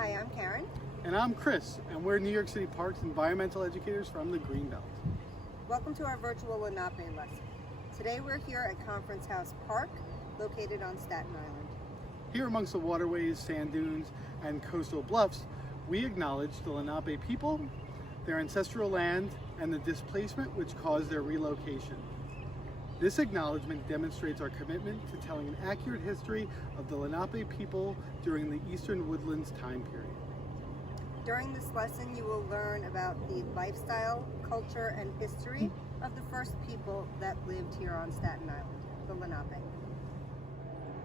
Hi, I'm Karen. And I'm Chris, and we're New York City Parks environmental educators from the Greenbelt. Welcome to our virtual Lenape lesson. Today we're here at Conference House Park, located on Staten Island. Here amongst the waterways, sand dunes, and coastal bluffs, we acknowledge the Lenape people, their ancestral land, and the displacement which caused their relocation. This acknowledgement demonstrates our commitment to telling an accurate history of the Lenape people during the Eastern Woodlands Time Period. During this lesson, you will learn about the lifestyle, culture, and history of the first people that lived here on Staten Island, the Lenape.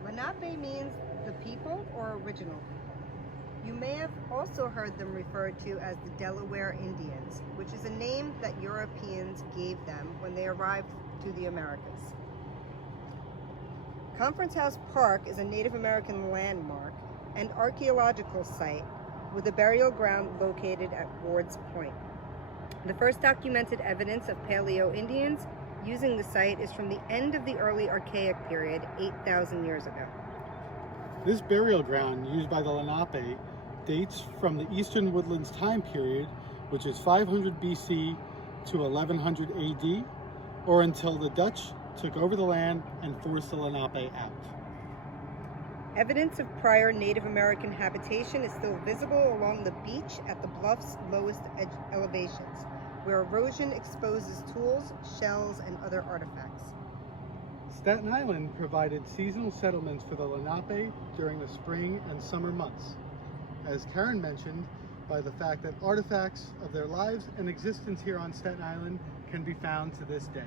Lenape means the people or original people. You may have also heard them referred to as the Delaware Indians, which is a name that Europeans gave them when they arrived to the Americas. Conference House Park is a Native American landmark and archaeological site with a burial ground located at Ward's Point. The first documented evidence of Paleo-Indians using the site is from the end of the early Archaic period, 8,000 years ago. This burial ground used by the Lenape dates from the Eastern Woodlands Time Period, which is 500 BC to 1100 AD, or until the Dutch took over the land and forced the Lenape out. Evidence of prior Native American habitation is still visible along the beach at the bluff's lowest elevations, where erosion exposes tools, shells, and other artifacts. Staten Island provided seasonal settlements for the Lenape during the spring and summer months, as Karen mentioned, by the fact that artifacts of their lives and existence here on Staten Island can be found to this day.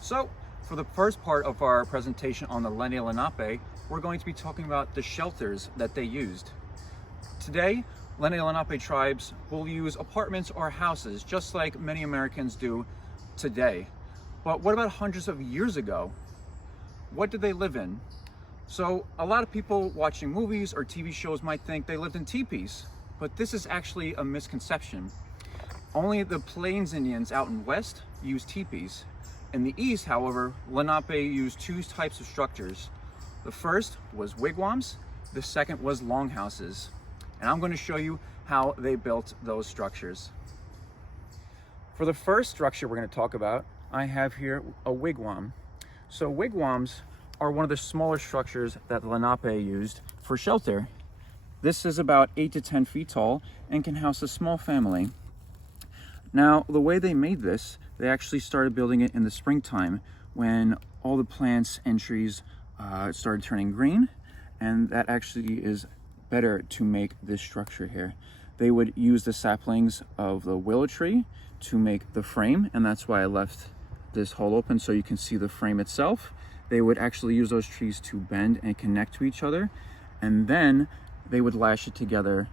So, for the first part of our presentation on the Lenape, we're going to be talking about the shelters that they used. Today, Lenape tribes will use apartments or houses just like many Americans do today. But what about hundreds of years ago? What did they live in? So a lot of people watching movies or TV shows might think they lived in teepees, but this is actually a misconception. Only the Plains Indians out in west use teepees. In the east, however, Lenape used two types of structures. The first was wigwams, the second was longhouses. And I'm going to show you how they built those structures. For the first structure we're going to talk about, I have here a wigwam. So wigwams are one of the smaller structures that the Lenape used for shelter. This is about 8 to 10 feet tall and can house a small family. Now, the way they made this, they actually started building it in the springtime when all the plants and trees started turning green, and that actually is better to make this structure here. They would use the saplings of the willow tree to make the frame, and that's why I left this hole open so you can see the frame itself. They would actually use those trees to bend and connect to each other, and then they would lash it together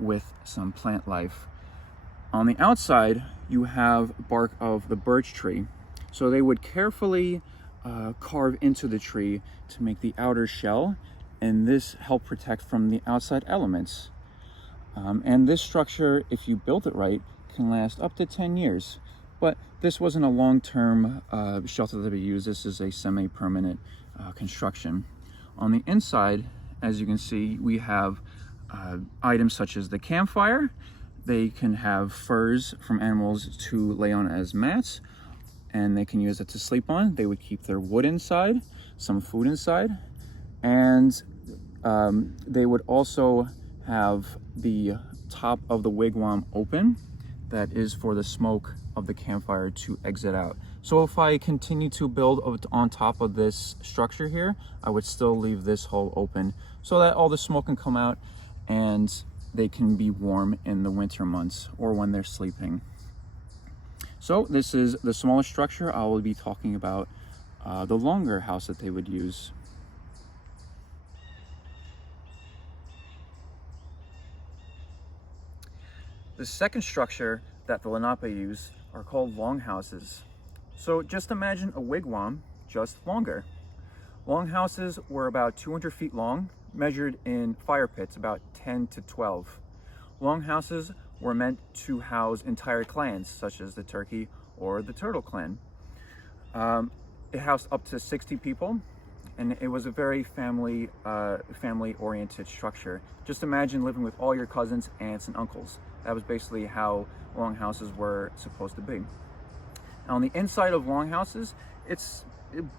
with some plant life. On the outside, you have bark of the birch tree. So they would carefully carve into the tree to make the outer shell, and this helped protect from the outside elements. And this structure, if you built it right, can last up to 10 years. But this wasn't a long-term shelter that we use. This is a semi-permanent construction. On the inside, as you can see, we have items such as the campfire. They can have furs from animals to lay on as mats, and they can use it to sleep on. They would keep their wood inside, some food inside, and they would also have the top of the wigwam open. That is for the smoke of the campfire to exit out. So if I continue to build on top of this structure here, I would still leave this hole open so that all the smoke can come out and they can be warm in the winter months or when they're sleeping. So this is the smallest structure. I will be talking about the longer house that they would use. The second structure that the Lenape use are called longhouses. So just imagine a wigwam, just longer. Longhouses were about 200 feet long, measured in fire pits, about 10 to 12. Longhouses were meant to house entire clans, such as the turkey or the turtle clan. it housed up to 60 people, and it was a very family-oriented structure. Just imagine living with all your cousins, aunts, and uncles. That was basically how longhouses were supposed to be. Now, on the inside of longhouses, it's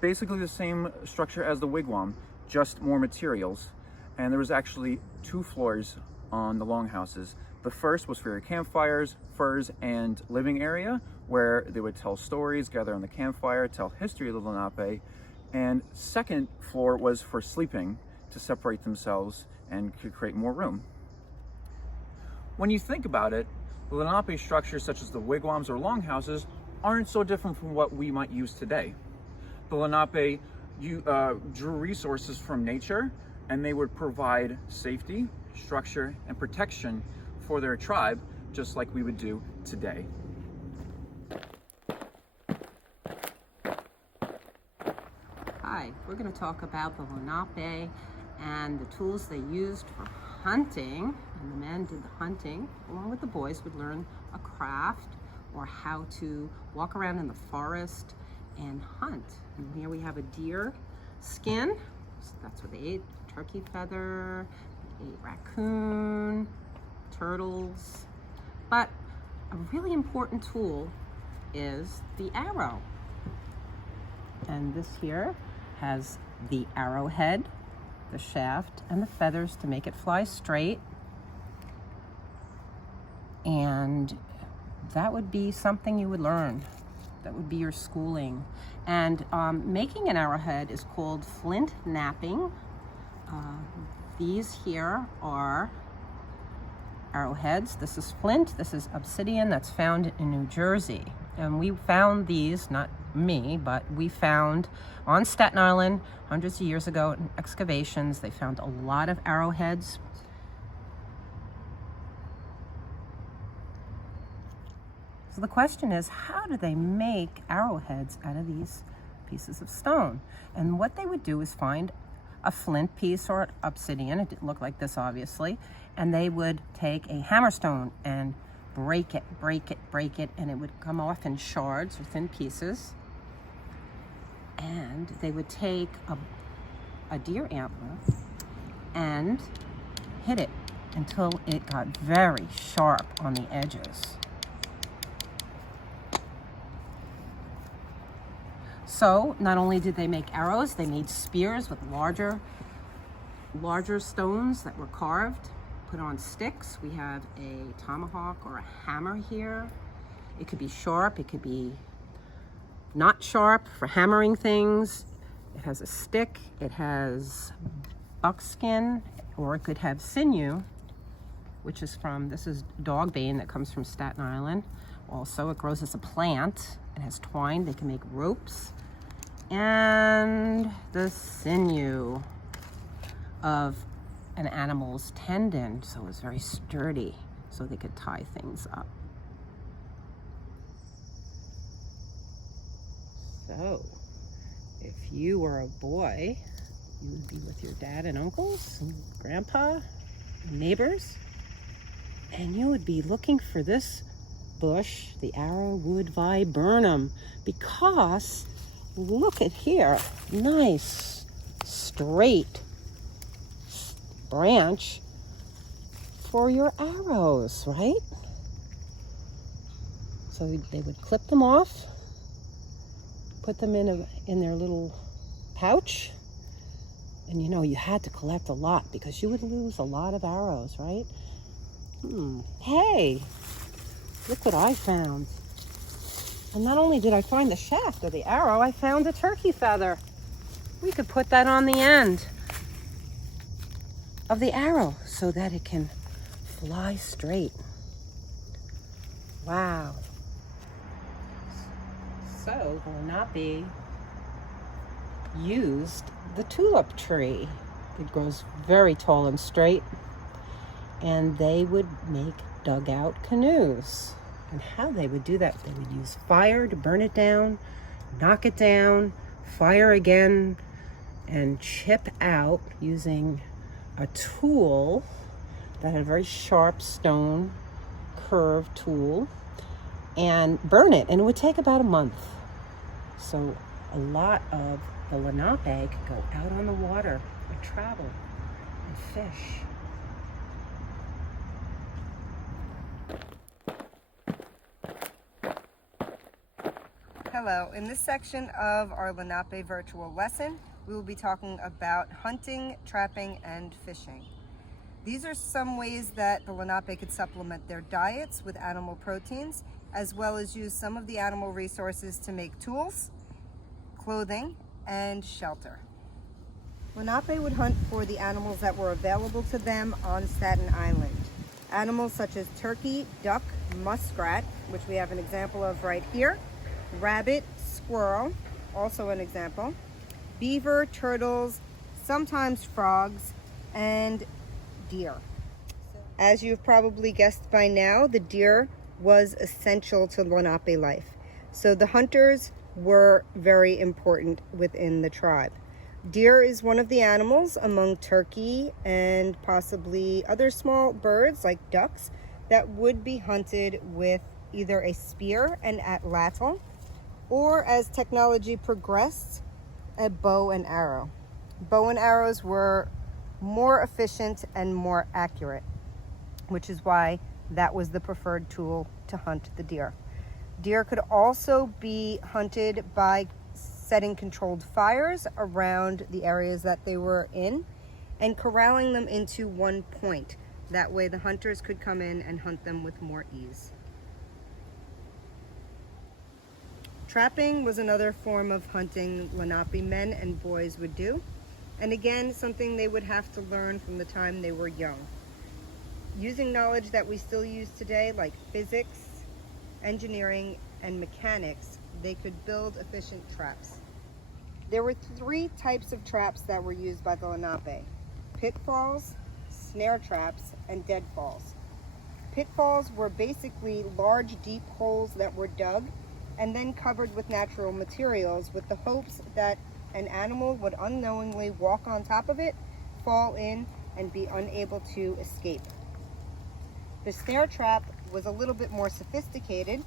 basically the same structure as the wigwam, just more materials. And there was actually 2 floors on the longhouses. The first was for your campfires, furs, and living area, where they would tell stories, gather on the campfire, tell history of the Lenape. And second floor was for sleeping, to separate themselves and could create more room. When you think about it, the Lenape structures such as the wigwams or longhouses aren't so different from what we might use today. The Lenape drew resources from nature, and they would provide safety, structure, and protection for their tribe, just like we would do today. Hi, we're going to talk about the Lenape and the tools they used for hunting. And the men did the hunting, along with the boys would learn a craft or how to walk around in the forest and hunt. And here we have a deer skin, so that's what they ate. Turkey feather, they ate raccoon, turtles. But a really important tool is the arrow. And this here has the arrowhead, the shaft, and the feathers to make it fly straight. And that would be something you would learn. That would be your schooling. And making an arrowhead is called flint knapping. These here are arrowheads. This is flint, this is obsidian that's found in New Jersey. And we found these, not me, but we found on Staten Island hundreds of years ago in excavations. They found a lot of arrowheads. So the question is, how do they make arrowheads out of these pieces of stone? And what they would do is find a flint piece or obsidian. It didn't look like this, obviously. And they would take a hammerstone and break it, and it would come off in shards or thin pieces. And they would take a deer antler and hit it until it got very sharp on the edges. So not only did they make arrows, they made spears with larger stones that were carved, put on sticks. We have a tomahawk or a hammer here. It could be sharp, it could be not sharp for hammering things. It has a stick, it has buckskin, or it could have sinew, which is this is dog bane that comes from Staten Island. Also, it grows as a plant. It has twine, they can make ropes. And the sinew of an animal's tendon, so it's very sturdy, so they could tie things up. So, if you were a boy, you would be with your dad and uncles and grandpa and neighbors, and you would be looking for this bush, the arrowwood viburnum, because look at here, nice straight branch for your arrows, right? So they would clip them off, put them in their little pouch, and you had to collect a lot because you would lose a lot of arrows, right? Hey, look what I found. And not only did I find the shaft of the arrow, I found a turkey feather. We could put that on the end of the arrow so that it can fly straight. Wow. So the Lenape used the tulip tree. It grows very tall and straight. And they would make dugout canoes. And how they would do that, they would use fire to burn it down, knock it down, fire again, and chip out using a tool that had a very sharp stone curved tool, and burn it. And it would take about a month. So a lot of the Lenape could go out on the water and travel and fish. Hello, in this section of our Lenape Virtual Lesson, we will be talking about hunting, trapping, and fishing. These are some ways that the Lenape could supplement their diets with animal proteins, as well as use some of the animal resources to make tools, clothing, and shelter. Lenape would hunt for the animals that were available to them on Staten Island. Animals such as turkey, duck, muskrat, which we have an example of right here, rabbit, squirrel, also an example, beaver, turtles, sometimes frogs, and deer. As you've probably guessed by now, the deer was essential to Lenape life. So the hunters were very important within the tribe. Deer is one of the animals among turkey and possibly other small birds like ducks that would be hunted with either a spear and atlatl, or as technology progressed, a bow and arrow. Bow and arrows were more efficient and more accurate, which is why that was the preferred tool to hunt the deer. Deer could also be hunted by setting controlled fires around the areas that they were in and corralling them into one point. That way the hunters could come in and hunt them with more ease. Trapping was another form of hunting Lenape men and boys would do, and again, something they would have to learn from the time they were young. Using knowledge that we still use today, like physics, engineering, and mechanics, they could build efficient traps. There were 3 types of traps that were used by the Lenape: pitfalls, snare traps, and deadfalls. Pitfalls were basically large, deep holes that were dug and then covered with natural materials with the hopes that an animal would unknowingly walk on top of it, fall in, and be unable to escape. The snare trap was a little bit more sophisticated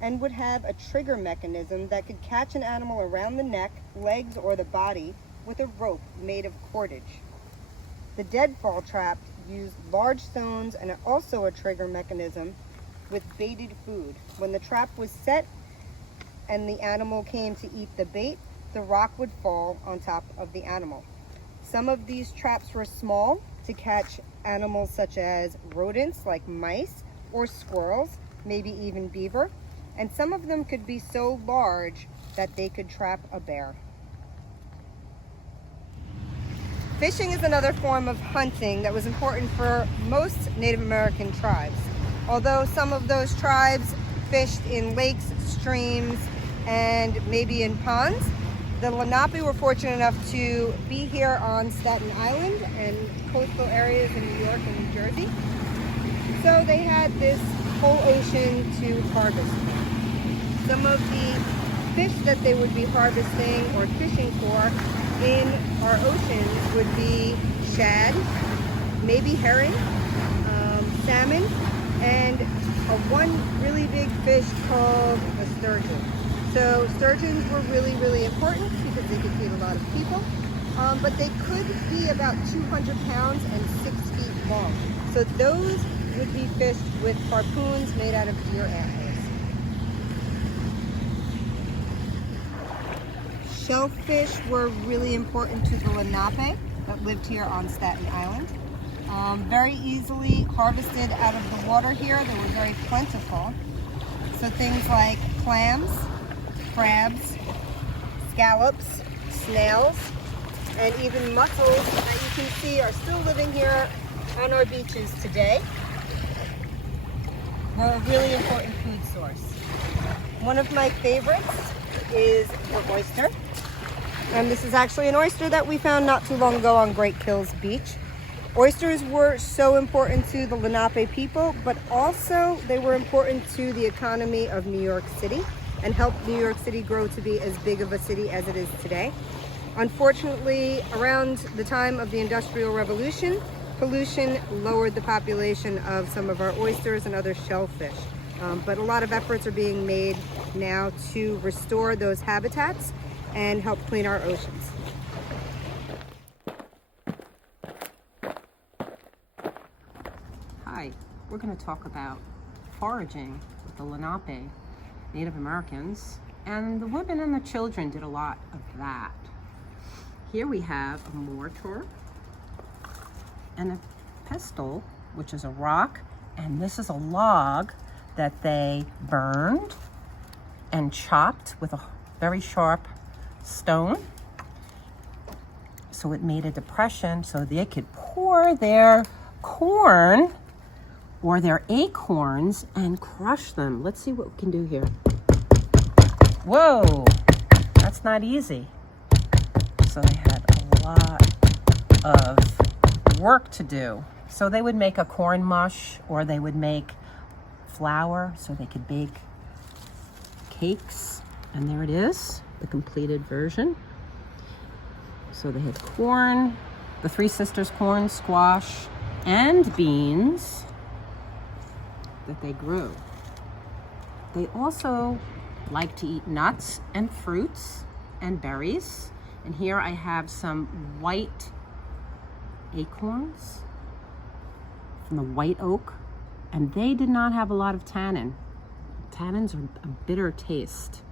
and would have a trigger mechanism that could catch an animal around the neck, legs, or the body with a rope made of cordage. The deadfall trap used large stones and also a trigger mechanism with baited food. When the trap was set and the animal came to eat the bait, the rock would fall on top of the animal. Some of these traps were small to catch animals such as rodents like mice or squirrels, maybe even beaver, and some of them could be so large that they could trap a bear. Fishing is another form of hunting that was important for most Native American tribes. Although some of those tribes fished in lakes, streams, and maybe in ponds, the Lenape were fortunate enough to be here on Staten Island and coastal areas in New York and New Jersey. So they had this whole ocean to harvest from. Some of the fish that they would be harvesting or fishing for in our oceans would be shad, maybe herring, salmon, and one really big fish called a sturgeon. So sturgeons were really, really important because they could feed a lot of people, but they could be about 200 pounds and 6 feet long. So those would be fished with harpoons made out of deer antlers. Shellfish were really important to the Lenape that lived here on Staten Island. Very easily harvested out of the water here. They were very plentiful. So things like clams, crabs, scallops, snails, and even mussels that you can see are still living here on our beaches today, were a really important food source. One of my favorites is the oyster. And this is actually an oyster that we found not too long ago on Great Kills Beach. Oysters were so important to the Lenape people, but also they were important to the economy of New York City and helped New York City grow to be as big of a city as it is today. Unfortunately, around the time of the Industrial Revolution, pollution lowered the population of some of our oysters and other shellfish. But a lot of efforts are being made now to restore those habitats and help clean our oceans. Hi, we're going to talk about foraging with the Lenape Native Americans, and the women and the children did a lot of that. Here we have a mortar and a pestle, which is a rock, and this is a log that they burned and chopped with a very sharp stone. So it made a depression so they could pour their corn or their acorns and crush them. Let's see what we can do here. Whoa, that's not easy. So they had a lot of work to do. So they would make a corn mush, or they would make flour so they could bake cakes. And there it is, the completed version. So they had corn, the three sisters, corn, squash, and beans that they grew. They also like to eat nuts and fruits and berries. And here I have some white acorns from the white oak, and they did not have a lot of tannin. Tannins are a bitter taste.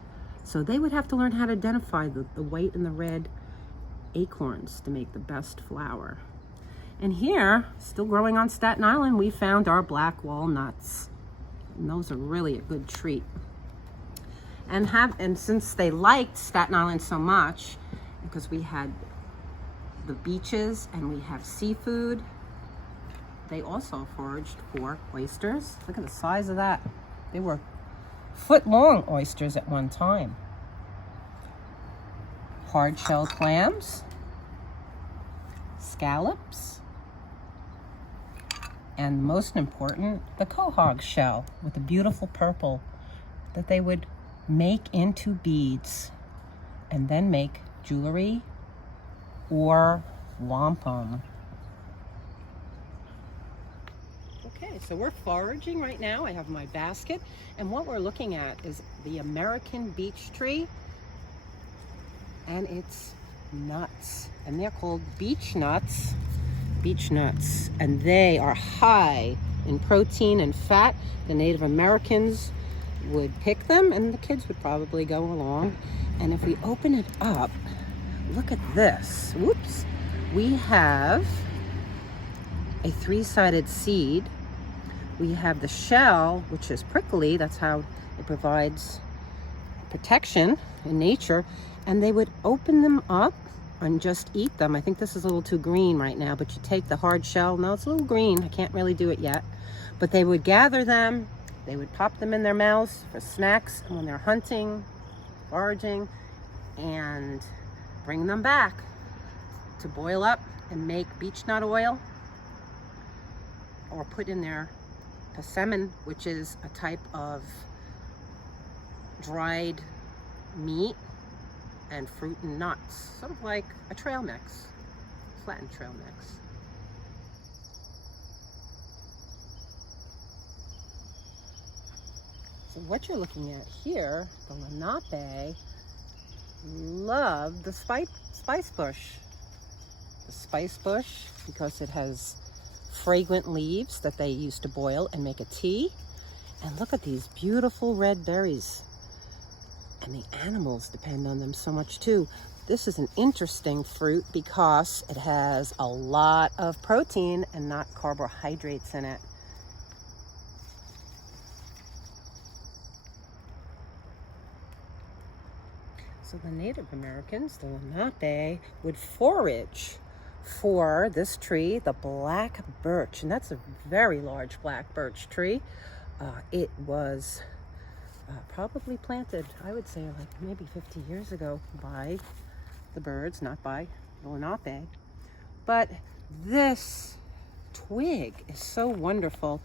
So they would have to learn how to identify the white and the red acorns to make the best flour. And here, still growing on Staten Island, we found our black walnuts. And those are really a good treat. And since they liked Staten Island so much, because we had the beaches and we have seafood, they also foraged for oysters. Look at the size of that. They were foot-long oysters at one time. Hard-shell clams, scallops, and most important, the quahog shell with the beautiful purple that they would make into beads and then make jewelry or wampum. Okay, so we're foraging right now. I have my basket, and what we're looking at is the American beech tree and its nuts, and they're called beech nuts, and they are high in protein and fat. The Native Americans would pick them, and the kids would probably go along. And if we open it up, look at this. Whoops. We have a three-sided seed. We have the shell, which is prickly. That's how it provides protection in nature. And they would open them up and just eat them. I think this is a little too green right now, but you take the hard shell. No, it's a little green. I can't really do it yet. But they would gather them. They would pop them in their mouths for snacks and when they're hunting, foraging, and bring them back to boil up and make beech nut oil, or put in their persimmon, which is a type of dried meat and fruit and nuts, sort of like a trail mix, flattened trail mix. So what you're looking at here, the Lenape love the spice bush. The spice bush, because it has fragrant leaves that they used to boil and make a tea. And look at these beautiful red berries. And the animals depend on them so much too. This is an interesting fruit because it has a lot of protein and not carbohydrates in it. So the Native Americans, the Lenape, would forage for this tree, the black birch. And that's a very large black birch tree. It was probably planted, I would say, like maybe 50 years ago by the birds, not by the Lenape. But this twig is so wonderful.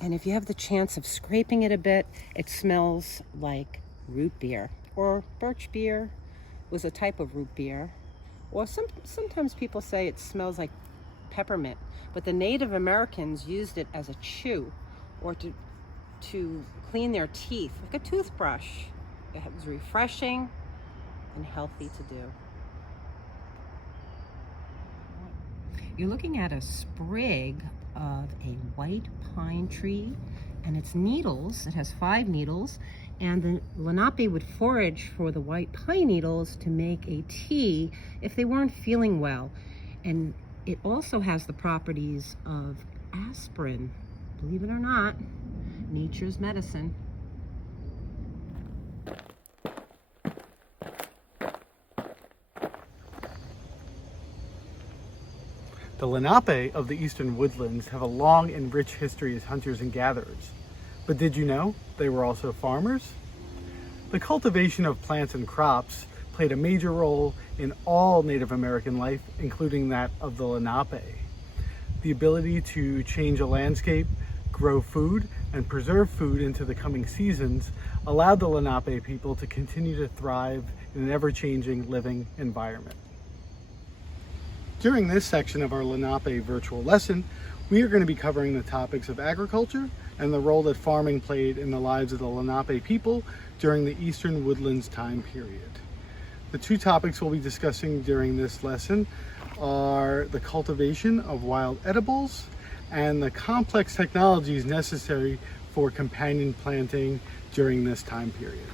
And if you have the chance of scraping it a bit, it smells like root beer, or birch beer was a type of root beer. Or sometimes people say it smells like peppermint, but the Native Americans used it as a chew or to clean their teeth, like a toothbrush. It was refreshing and healthy to do. You're looking at a sprig of a white pine tree, and its needles, it has 5 needles, and the Lenape would forage for the white pine needles to make a tea if they weren't feeling well. And it also has the properties of aspirin, believe it or not, nature's medicine. The Lenape of the Eastern Woodlands have a long and rich history as hunters and gatherers. But did you know they were also farmers? The cultivation of plants and crops played a major role in all Native American life, including that of the Lenape. The ability to change a landscape, grow food, and preserve food into the coming seasons allowed the Lenape people to continue to thrive in an ever-changing living environment. During this section of our Lenape Virtual Lesson, we are going to be covering the topics of agriculture and the role that farming played in the lives of the Lenape people during the Eastern Woodlands Time Period. The 2 topics we'll be discussing during this lesson are the cultivation of wild edibles and the complex technologies necessary for companion planting during this time period.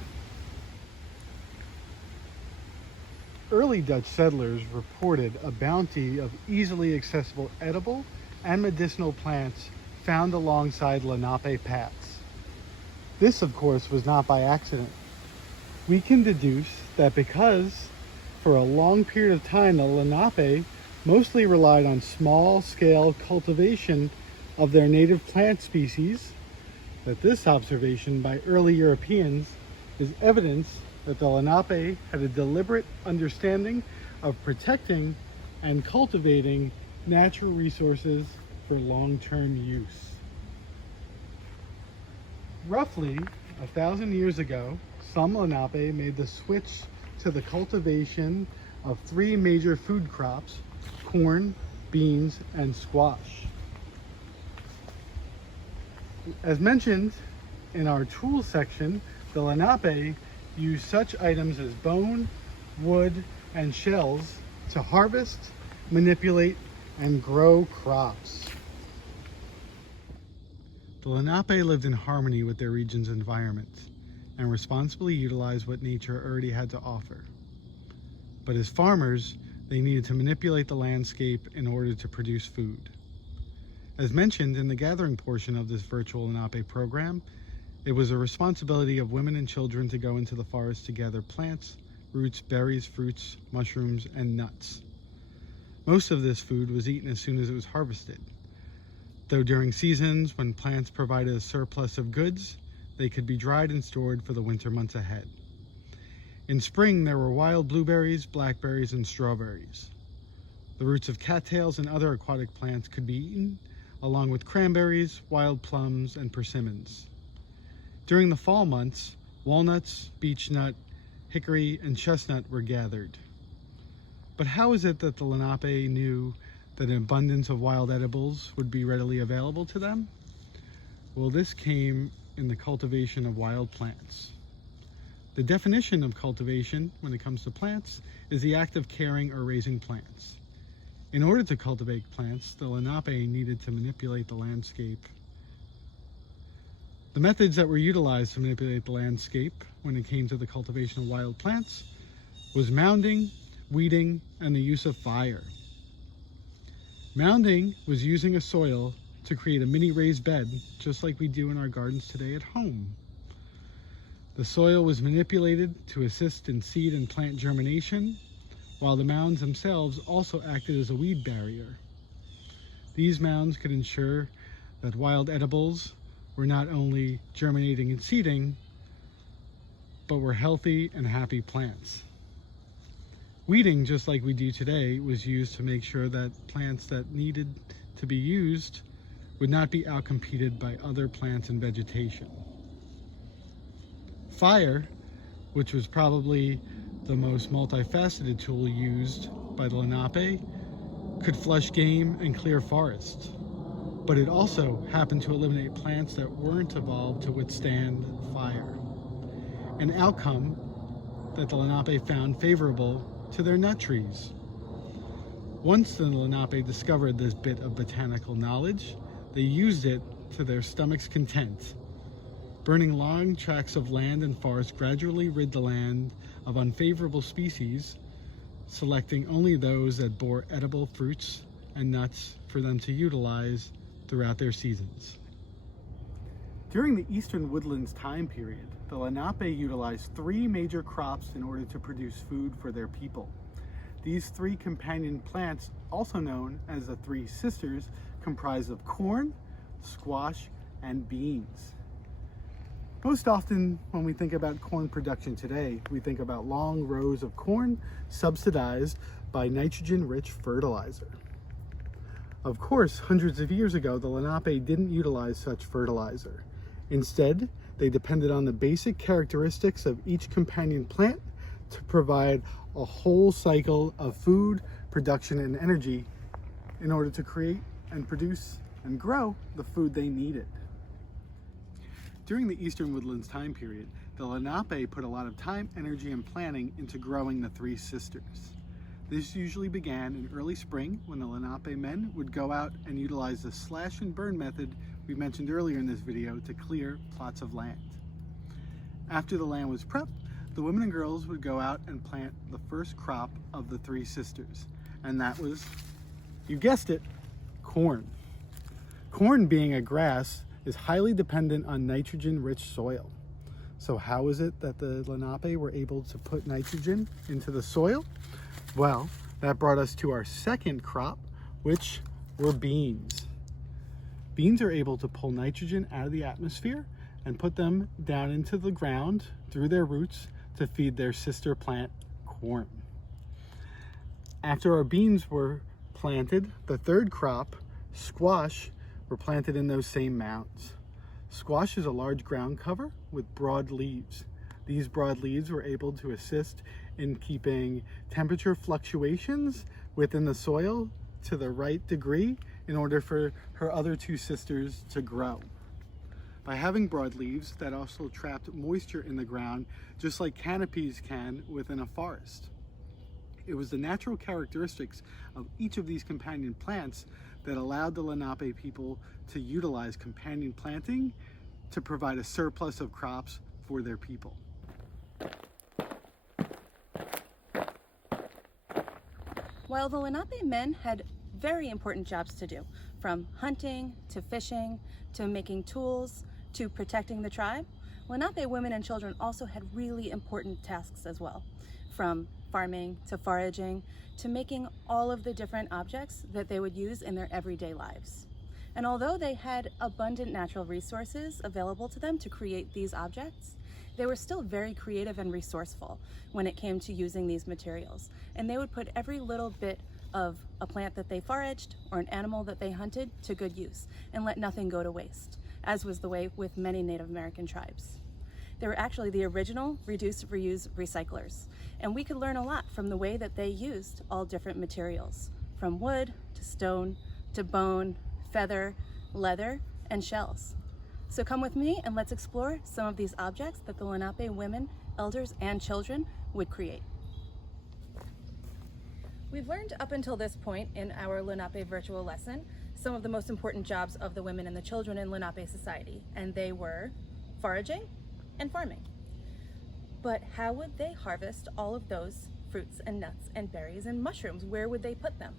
Early Dutch settlers reported a bounty of easily accessible edible and medicinal plants found alongside Lenape paths. This, of course, was not by accident. We can deduce that because for a long period of time the Lenape mostly relied on small-scale cultivation of their native plant species, that this observation by early Europeans is evidence that the Lenape had a deliberate understanding of protecting and cultivating natural resources for long-term use. Roughly 1,000 years ago, some Lenape made the switch to the cultivation of 3 major food crops: corn, beans, and squash. As mentioned in our tools section, the Lenape used such items as bone, wood, and shells to harvest, manipulate, and grow crops. The Lenape lived in harmony with their region's environment and responsibly utilized what nature already had to offer. But as farmers, they needed to manipulate the landscape in order to produce food. As mentioned in the gathering portion of this virtual Lenape program, it was a responsibility of women and children to go into the forest to gather plants, roots, berries, fruits, mushrooms, and nuts. Most of this food was eaten as soon as it was harvested, though during seasons when plants provided a surplus of goods, they could be dried and stored for the winter months ahead. In spring, there were wild blueberries, blackberries, and strawberries. The roots of cattails and other aquatic plants could be eaten, along with cranberries, wild plums, and persimmons. During the fall months, walnuts, beechnut, hickory, and chestnut were gathered. But how is it that the Lenape knew that an abundance of wild edibles would be readily available to them? Well, this came in the cultivation of wild plants. The definition of cultivation when it comes to plants is the act of caring or raising plants. In order to cultivate plants, the Lenape needed to manipulate the landscape. The methods that were utilized to manipulate the landscape when it came to the cultivation of wild plants was mounding, weeding, and the use of fire. Mounding was using a soil to create a mini raised bed, just like we do in our gardens today at home. The soil was manipulated to assist in seed and plant germination, while the mounds themselves also acted as a weed barrier. These mounds could ensure that wild edibles were not only germinating and seeding, but were healthy and happy plants. Weeding, just like we do today, was used to make sure that plants that needed to be used would not be outcompeted by other plants and vegetation. Fire, which was probably the most multifaceted tool used by the Lenape, could flush game and clear forests. But it also happened to eliminate plants that weren't evolved to withstand fire. An outcome that the Lenape found favorable to their nut trees. Once the Lenape discovered this bit of botanical knowledge, they used it to their stomach's content. Burning long tracts of land and forest gradually rid the land of unfavorable species, selecting only those that bore edible fruits and nuts for them to utilize throughout their seasons. During the Eastern Woodlands Time Period, the Lenape utilized 3 major crops in order to produce food for their people. These 3 companion plants, also known as the 3 sisters, comprise of corn, squash, and beans. Most often when we think about corn production today, we think about long rows of corn subsidized by nitrogen-rich fertilizer. Of course, hundreds of years ago, the Lenape didn't utilize such fertilizer. Instead, they depended on the basic characteristics of each companion plant to provide a whole cycle of food, production, and energy in order to create and produce and grow the food they needed. During the Eastern Woodlands Time Period, the Lenape put a lot of time, energy, and planning into growing the 3 sisters. This usually began in early spring when the Lenape men would go out and utilize the slash and burn method we mentioned earlier in this video to clear plots of land. After the land was prepped, the women and girls would go out and plant the first crop of the 3 sisters, and that was, you guessed it, corn. Corn, being a grass, is highly dependent on nitrogen-rich soil. So how is it that the Lenape were able to put nitrogen into the soil? Well, that brought us to our second crop, which were beans. Beans are able to pull nitrogen out of the atmosphere and put them down into the ground through their roots to feed their sister plant, corn. After our beans were planted, the third crop, squash, were planted in those same mounds. Squash is a large ground cover with broad leaves. These broad leaves were able to assist in keeping temperature fluctuations within the soil to the right degree in order for her other 2 sisters to grow. By having broad leaves, that also trapped moisture in the ground, just like canopies can within a forest. It was the natural characteristics of each of these companion plants that allowed the Lenape people to utilize companion planting to provide a surplus of crops for their people. While the Lenape men had very important jobs to do, from hunting to fishing to making tools to protecting the tribe, Lenape women and children also had really important tasks as well, from farming to foraging to making all of the different objects that they would use in their everyday lives. And although they had abundant natural resources available to them to create these objects, they were still very creative and resourceful when it came to using these materials. And they would put every little bit of a plant that they foraged or an animal that they hunted to good use and let nothing go to waste, as was the way with many Native American tribes. They were actually the original reduce, reuse, recyclers. And we could learn a lot from the way that they used all different materials, from wood to stone to bone, feather, leather, and shells. So come with me and let's explore some of these objects that the Lenape women, elders, and children would create. We've learned up until this point in our Lenape Virtual Lesson some of the most important jobs of the women and the children in Lenape society, and they were foraging and farming. But how would they harvest all of those fruits and nuts and berries and mushrooms? Where would they put them?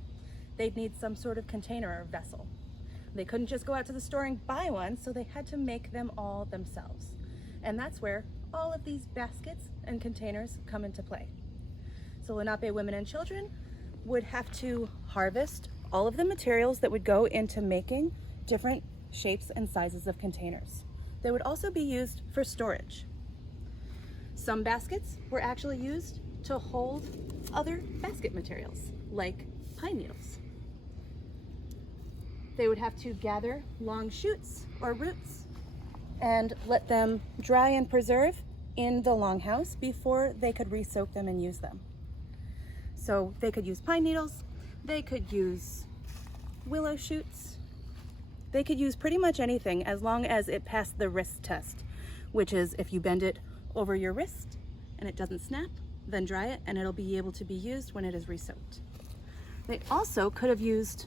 They'd need some sort of container or vessel. They couldn't just go out to the store and buy one, so they had to make them all themselves. And that's where all of these baskets and containers come into play. So Lenape women and children would have to harvest all of the materials that would go into making different shapes and sizes of containers. They would also be used for storage. Some baskets were actually used to hold other basket materials, like pine needles. They would have to gather long shoots or roots and let them dry and preserve in the longhouse before they could re-soak them and use them. So they could use pine needles, they could use willow shoots, they could use pretty much anything as long as it passed the wrist test, which is if you bend it over your wrist and it doesn't snap, then dry it, and it'll be able to be used when it is re-soaked. They also could have used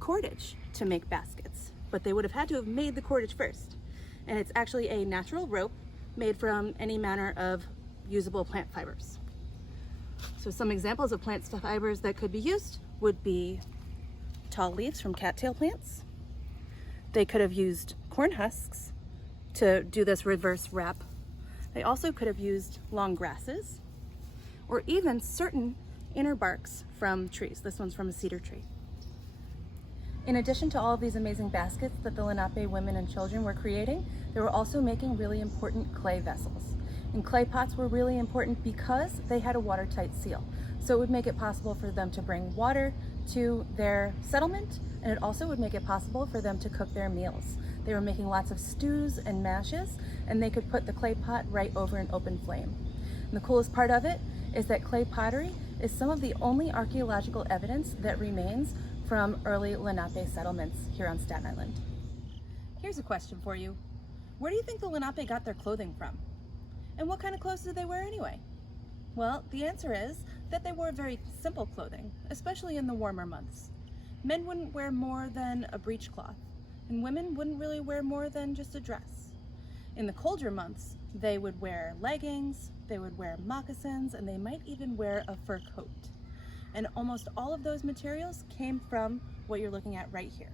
cordage to make baskets, but they would have had to have made the cordage first. And it's actually a natural rope made from any manner of usable plant fibers. So some examples of plant fibers that could be used would be tall leaves from cattail plants. They could have used corn husks to do this reverse wrap. They also could have used long grasses, or even certain inner barks from trees. This one's from a cedar tree. In addition to all of these amazing baskets that the Lenape women and children were creating, they were also making really important clay vessels. And clay pots were really important because they had a watertight seal. So it would make it possible for them to bring water to their settlement, and it also would make it possible for them to cook their meals. They were making lots of stews and mashes, and they could put the clay pot right over an open flame. And the coolest part of it is that clay pottery is some of the only archaeological evidence that remains from early Lenape settlements here on Staten Island. Here's a question for you. Where do you think the Lenape got their clothing from? And what kind of clothes did they wear anyway? Well, the answer is that they wore very simple clothing, especially in the warmer months. Men wouldn't wear more than a breechcloth, and women wouldn't really wear more than just a dress. In the colder months, they would wear leggings, they would wear moccasins, and they might even wear a fur coat. And almost all of those materials came from what you're looking at right here.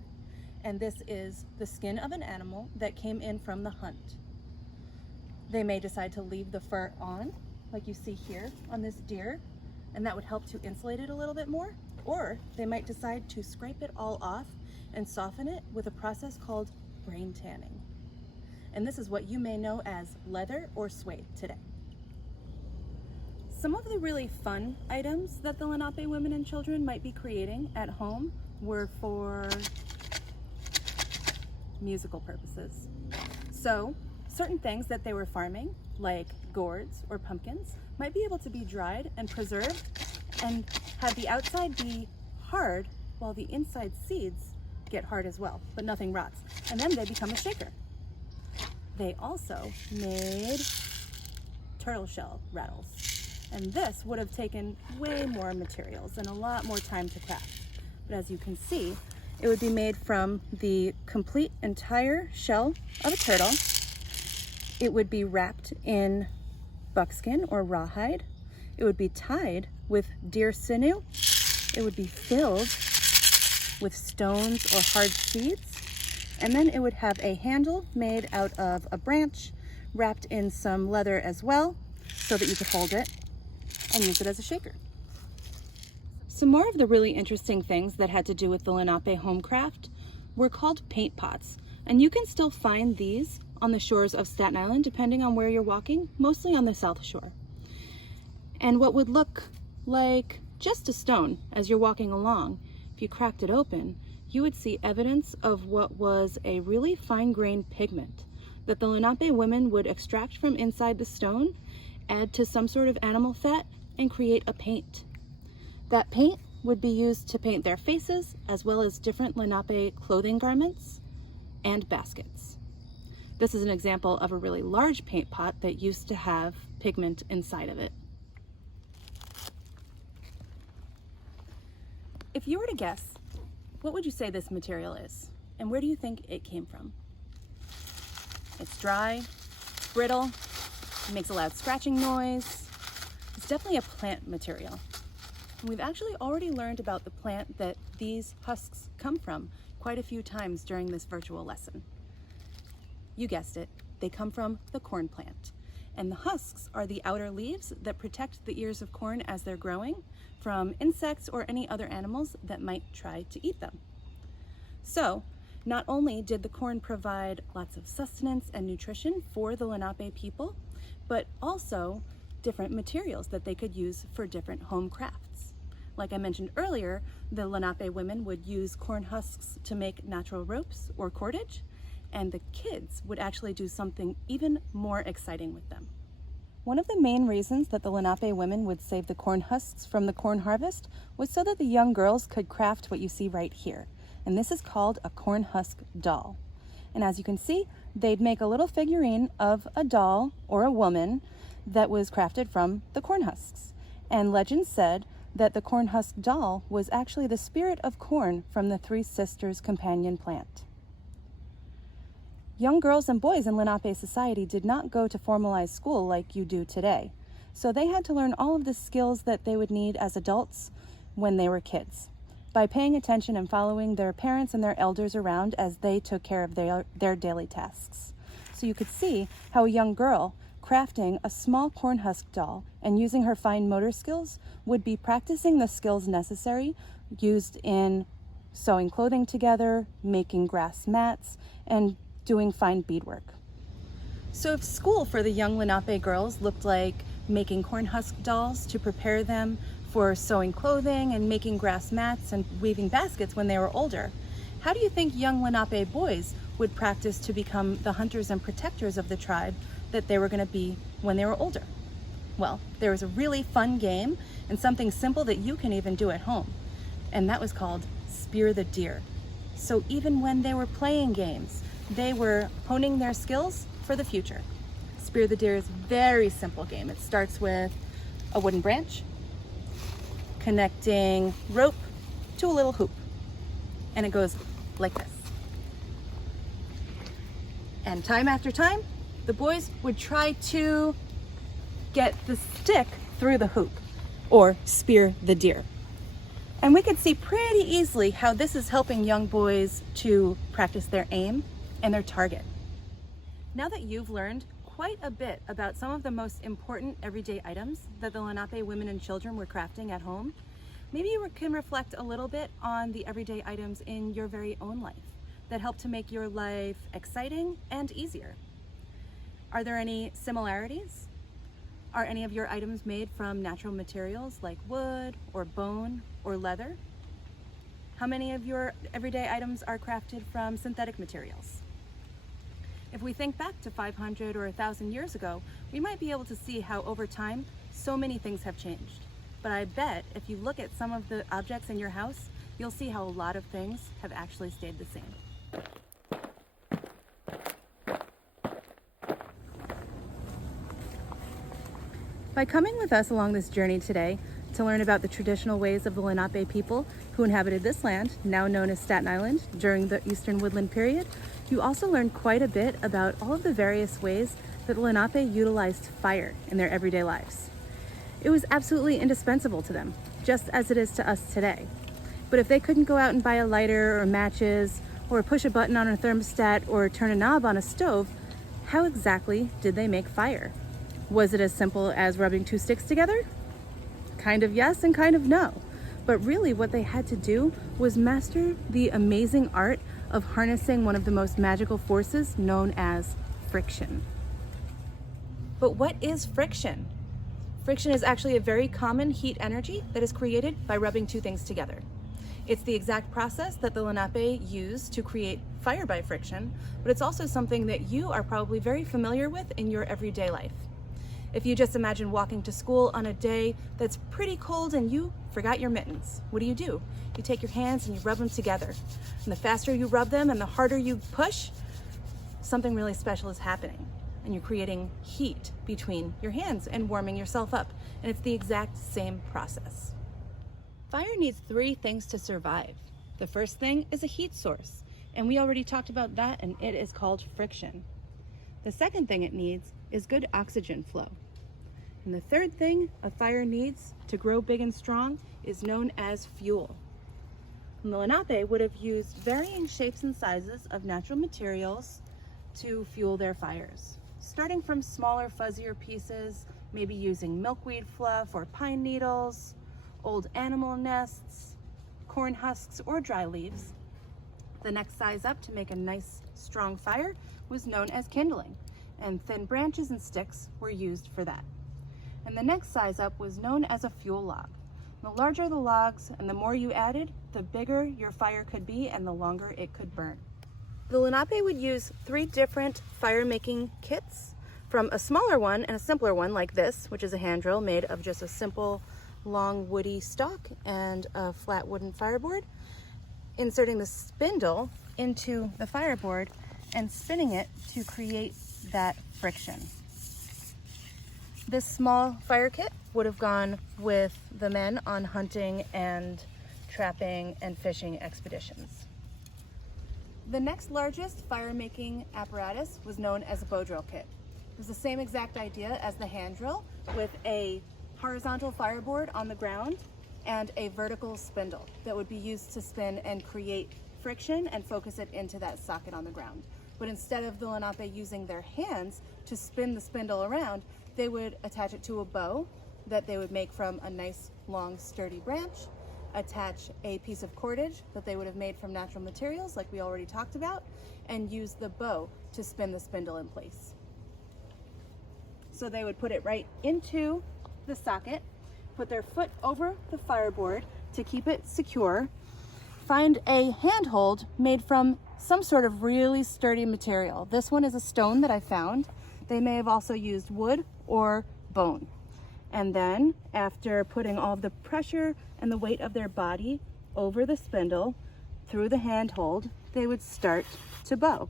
And this is the skin of an animal that came in from the hunt. They may decide to leave the fur on, like you see here on this deer, and that would help to insulate it a little bit more. Or they might decide to scrape it all off and soften it with a process called brain tanning. And this is what you may know as leather or suede today. Some of the really fun items that the Lenape women and children might be creating at home were for musical purposes. So certain things that they were farming, like gourds or pumpkins, might be able to be dried and preserved and have the outside be hard while the inside seeds get hard as well, but nothing rots. And then they become a shaker. They also made turtle shell rattles. And this would have taken way more materials and a lot more time to craft. But as you can see, it would be made from the complete entire shell of a turtle. It would be wrapped in buckskin or rawhide. It would be tied with deer sinew. It would be filled with stones or hard seeds. And then it would have a handle made out of a branch wrapped in some leather as well so that you could hold it and use it as a shaker. Some more of the really interesting things that had to do with the Lenape homecraft were called paint pots. And you can still find these on the shores of Staten Island, depending on where you're walking, mostly on the South Shore. And what would look like just a stone as you're walking along, if you cracked it open, you would see evidence of what was a really fine-grained pigment that the Lenape women would extract from inside the stone, add to some sort of animal fat, and create a paint. That paint would be used to paint their faces, as well as different Lenape clothing garments and baskets. This is an example of a really large paint pot that used to have pigment inside of it. If you were to guess, what would you say this material is? And where do you think it came from? It's dry, brittle, it makes a loud scratching noise. It's definitely a plant material. And we've actually already learned about the plant that these husks come from quite a few times during this virtual lesson. You guessed it, they come from the corn plant. And the husks are the outer leaves that protect the ears of corn as they're growing from insects or any other animals that might try to eat them. So, not only did the corn provide lots of sustenance and nutrition for the Lenape people, but also different materials that they could use for different home crafts. Like I mentioned earlier, the Lenape women would use corn husks to make natural ropes or cordage, and the kids would actually do something even more exciting with them. One of the main reasons that the Lenape women would save the corn husks from the corn harvest was so that the young girls could craft what you see right here. And this is called a corn husk doll. And as you can see, they'd make a little figurine of a doll or a woman that was crafted from the corn husks. and legend said that the corn husk doll was actually the spirit of corn from the Three Sisters companion plant. Young girls and boys in Lenape society did not go to formalized school like you do today, so they had to learn all of the skills that they would need as adults when they were kids, by paying attention and following their parents and their elders around as they took care of their daily tasks. So you could see how a young girl crafting a small corn husk doll and using her fine motor skills would be practicing the skills necessary used in sewing clothing together, making grass mats, and doing fine beadwork. So if school for the young Lenape girls looked like making corn husk dolls to prepare them for sewing clothing and making grass mats and weaving baskets when they were older, how do you think young Lenape boys would practice to become the hunters and protectors of the tribe that they were going to be when they were older? Well, there was a really fun game and something simple that you can even do at home, and that was called Spear the Deer. So even when they were playing games, they were honing their skills for the future. Spear the Deer is a very simple game. It starts with a wooden branch, connecting rope to a little hoop, and it goes like this. And time after time, the boys would try to get the stick through the hoop, or spear the deer. And we could see pretty easily how this is helping young boys to practice their aim and their target. Now that you've learned quite a bit about some of the most important everyday items that the Lenape women and children were crafting at home, maybe you can reflect a little bit on the everyday items in your very own life that help to make your life exciting and easier. Are there any similarities? Are any of your items made from natural materials like wood or bone or leather? How many of your everyday items are crafted from synthetic materials? If we think back to 500 or 1,000 years ago, we might be able to see how over time so many things have changed. But I bet if you look at some of the objects in your house, you'll see how a lot of things have actually stayed the same. By coming with us along this journey today to learn about the traditional ways of the Lenape people who inhabited this land, now known as Staten Island, during the Eastern Woodland period, you also learned quite a bit about all of the various ways that the Lenape utilized fire in their everyday lives. It was absolutely indispensable to them, just as it is to us today. But if they couldn't go out and buy a lighter or matches, or push a button on a thermostat or turn a knob on a stove, how exactly did they make fire? Was it as simple as rubbing two sticks together? Kind of yes and kind of no. But really what they had to do was master the amazing art of harnessing one of the most magical forces known as friction. But what is friction? Friction is actually a very common heat energy that is created by rubbing two things together. It's the exact process that the Lenape used to create fire by friction, but it's also something that you are probably very familiar with in your everyday life. If you just imagine walking to school on a day that's pretty cold and you forgot your mittens, what do? You take your hands and you rub them together. And the faster you rub them and the harder you push, something really special is happening. And you're creating heat between your hands and warming yourself up. And it's the exact same process. Fire needs three things to survive. The first thing is a heat source, and we already talked about that, and it is called friction. The second thing it needs is good oxygen flow. And the third thing a fire needs to grow big and strong is known as fuel. And the Lenape would have used varying shapes and sizes of natural materials to fuel their fires, starting from smaller, fuzzier pieces, maybe using milkweed fluff or pine needles, old animal nests, corn husks, or dry leaves. The next size up to make a nice, strong fire was known as kindling, and thin branches and sticks were used for that. And the next size up was known as a fuel log. The larger the logs and the more you added, the bigger your fire could be and the longer it could burn. The Lenape would use 3 different fire making kits, from a smaller one and a simpler one like this, which is a hand drill made of just a simple long woody stalk and a flat wooden fireboard, inserting the spindle into the fireboard and spinning it to create that friction. This small fire kit would have gone with the men on hunting and trapping and fishing expeditions. The next largest fire-making apparatus was known as a bow drill kit. It was the same exact idea as the hand drill, with a horizontal fireboard on the ground and a vertical spindle that would be used to spin and create friction and focus it into that socket on the ground. But instead of the Lenape using their hands to spin the spindle around, they would attach it to a bow that they would make from a nice long sturdy branch, attach a piece of cordage that they would have made from natural materials like we already talked about, and use the bow to spin the spindle in place. So they would put it right into the socket, put their foot over the fireboard to keep it secure, find a handhold made from some sort of really sturdy material. This one is a stone that I found. They may have also used wood or bone. And then after putting all of the pressure and the weight of their body over the spindle through the handhold, they would start to bow.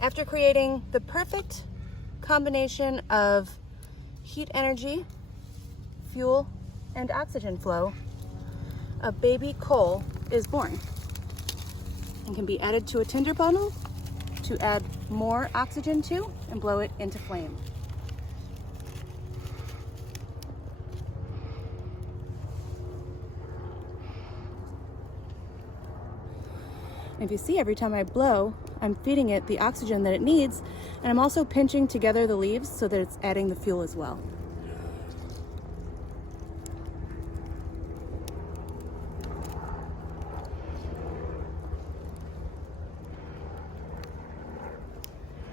After creating the perfect combination of heat energy, fuel, and oxygen flow, a baby coal is born and can be added to a tinder bundle to add more oxygen to and blow it into flame. If you see, every time I blow, I'm feeding it the oxygen that it needs, and I'm also pinching together the leaves so that it's adding the fuel as well.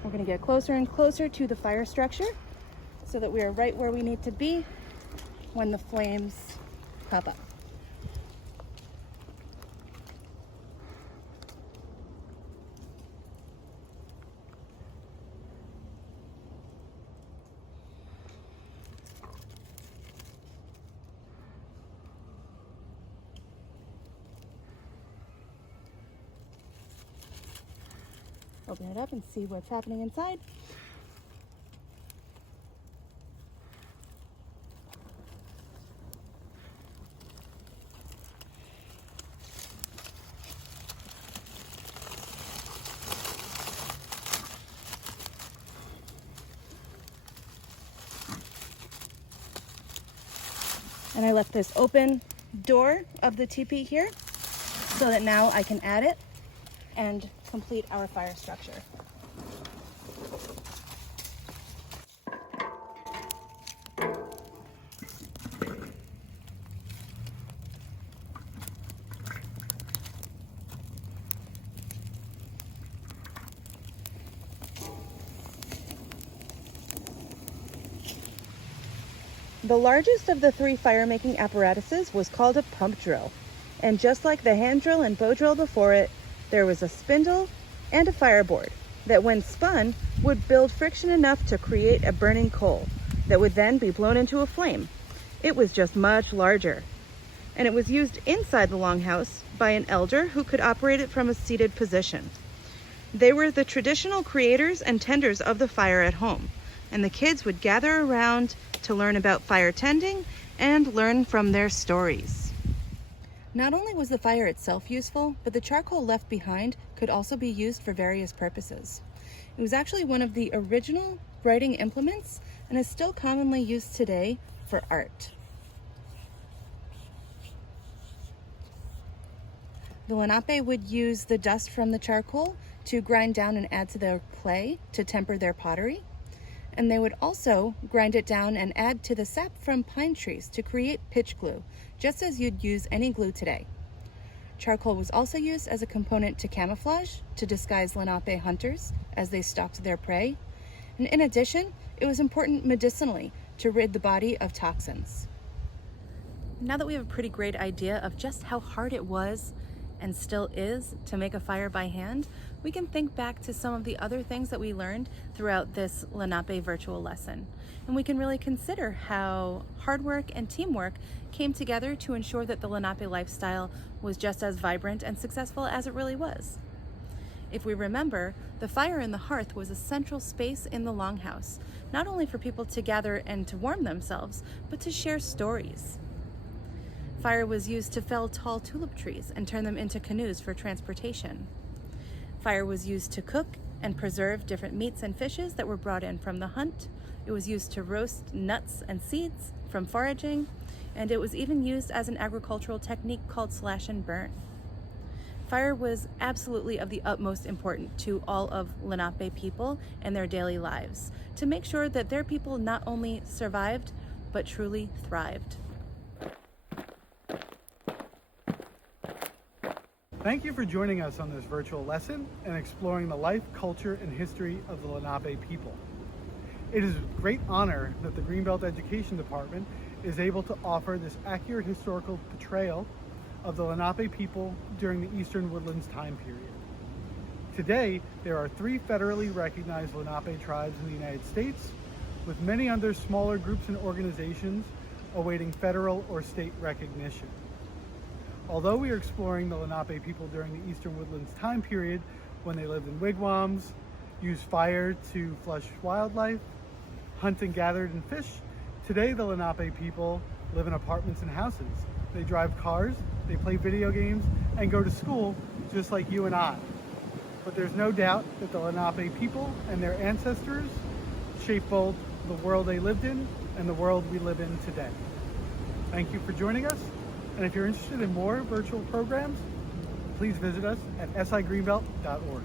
We're going to get closer and closer to the fire structure so that we are right where we need to be when the flames pop up. Open it up and see what's happening inside. And I left this open door of the teepee here so that now I can add it and complete our fire structure. The largest of the three fire-making apparatuses was called a pump drill, and just like the hand drill and bow drill before it, there was a spindle and a fireboard that, when spun, would build friction enough to create a burning coal that would then be blown into a flame. It was just much larger, and it was used inside the longhouse by an elder who could operate it from a seated position. They were the traditional creators and tenders of the fire at home, and the kids would gather around to learn about fire tending and learn from their stories. Not only was the fire itself useful, but the charcoal left behind could also be used for various purposes. It was actually one of the original writing implements and is still commonly used today for art. The Lenape would use the dust from the charcoal to grind down and add to their clay to temper their pottery. And they would also grind it down and add to the sap from pine trees to create pitch glue, just as you'd use any glue today. Charcoal was also used as a component to camouflage, to disguise Lenape hunters as they stalked their prey. And in addition, it was important medicinally to rid the body of toxins. Now that we have a pretty great idea of just how hard it was and still is to make a fire by hand, we can think back to some of the other things that we learned throughout this Lenape virtual lesson. And we can really consider how hard work and teamwork came together to ensure that the Lenape lifestyle was just as vibrant and successful as it really was. If we remember, the fire in the hearth was a central space in the Longhouse, not only for people to gather and to warm themselves, but to share stories. Fire was used to fell tall tulip trees and turn them into canoes for transportation. Fire was used to cook and preserve different meats and fishes that were brought in from the hunt. It was used to roast nuts and seeds from foraging, and it was even used as an agricultural technique called slash and burn. Fire was absolutely of the utmost importance to all of Lenape people and their daily lives, to make sure that their people not only survived, but truly thrived. Thank you for joining us on this virtual lesson and exploring the life, culture, and history of the Lenape people. It is a great honor that the Greenbelt Education Department is able to offer this accurate historical portrayal of the Lenape people during the Eastern Woodlands Time Period. Today, there are 3 federally recognized Lenape tribes in the United States, with many other smaller groups and organizations awaiting federal or state recognition. Although we are exploring the Lenape people during the Eastern Woodlands Time Period, when they lived in wigwams, used fire to flush wildlife, hunt and gathered and fish, today the Lenape people live in apartments and houses. They drive cars, they play video games, and go to school just like you and I. But there's no doubt that the Lenape people and their ancestors shaped both the world they lived in and the world we live in today. Thank you for joining us. And if you're interested in more virtual programs, please visit us at sigreenbelt.org.